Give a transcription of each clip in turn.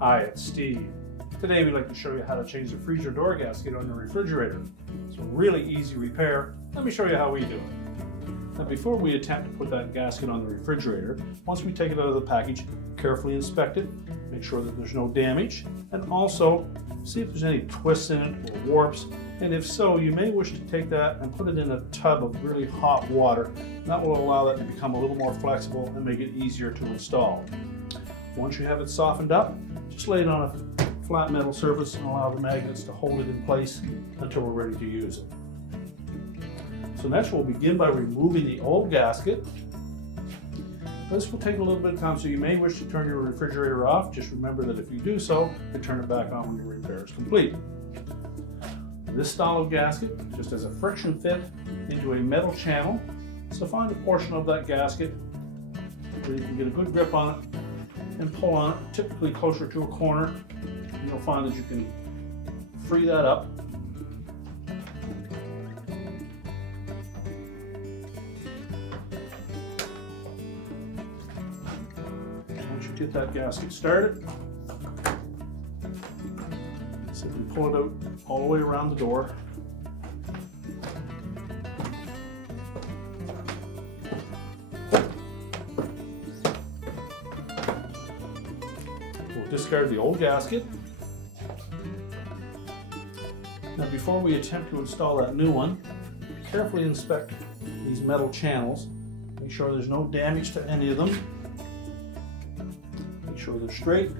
Hi, it's Steve. Today we'd like to show you how to change the freezer door gasket on your refrigerator. It's a really easy repair. Let me show you how we do it. Now before we attempt to put that gasket on the refrigerator, once we take it out of the package, carefully inspect it, make sure that there's no damage, and also see if there's any twists in it or warps. And if so, you may wish to take that and put it in a tub of really hot water. That will allow that to become a little more flexible and make it easier to install. Once you have it softened up, just lay it on a flat metal surface and allow the magnets to hold it in place until we're ready to use it. So next we'll begin by removing the old gasket. This will take a little bit of time, so you may wish to turn your refrigerator off. Just remember that if you do so, you turn it back on when your repair is complete. This style of gasket just has a friction fit into a metal channel. So find a portion of that gasket where you can get a good grip on it and pull on it, typically closer to a corner, and you'll find that you can free that up. Once you get that gasket started, simply pull it out all the way around the door. Discard the old gasket. Now before we attempt to install that new one, carefully inspect these metal channels. Make sure there's no damage to any of them. Make sure they're straight,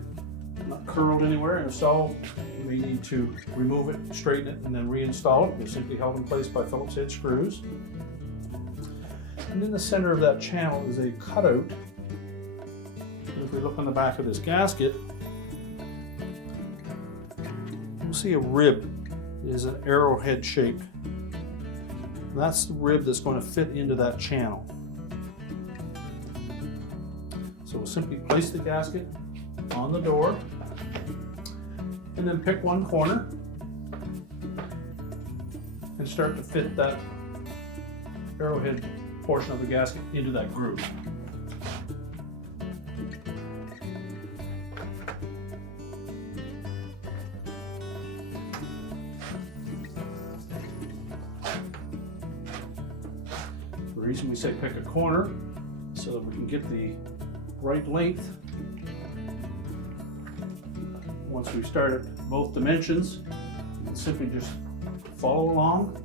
not curled anywhere, and if so, you may need to remove it, straighten it, and then reinstall it. They're simply held in place by Phillips head screws. And in the center of that channel is a cutout. If we look on the back of this gasket, you'll see a rib. It is an arrowhead shape. That's the rib that's going to fit into that channel. So we'll simply place the gasket on the door and then pick one corner and start to fit that arrowhead portion of the gasket into that groove. The reason we say pick a corner so that we can get the right length. Once we've started both dimensions, you can simply just follow along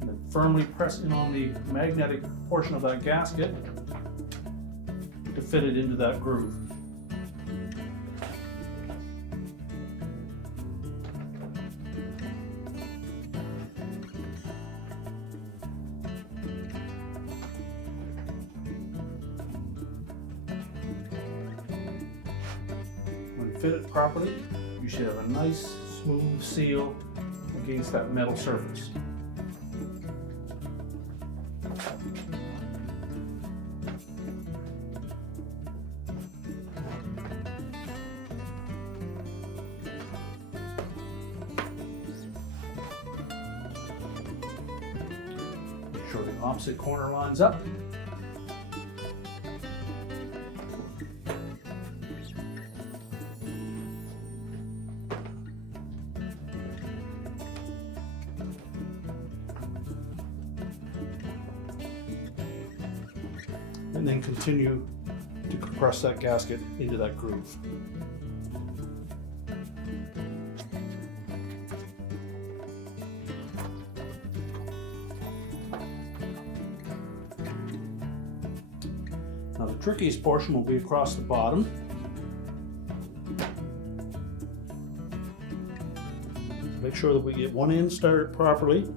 and then firmly press in on the magnetic portion of that gasket to fit it into that groove. Fit it properly, you should have a nice smooth seal against that metal surface. Make sure the opposite corner lines up. And then continue to compress that gasket into that groove. Now the trickiest portion will be across the bottom. Make sure that we get one end started properly,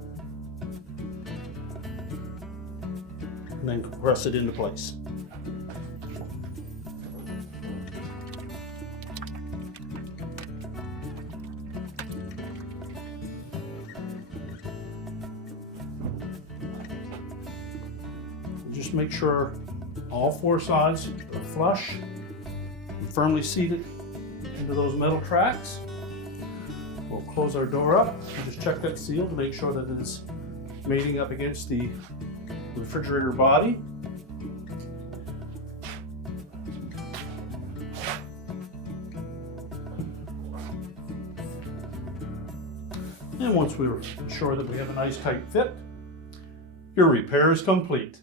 and then compress it into place. Just make sure all four sides are flush and firmly seated into those metal tracks. We'll close our door up and just check that seal to make sure that it is mating up against the refrigerator body. And once we're sure that we have a nice tight fit, your repair is complete.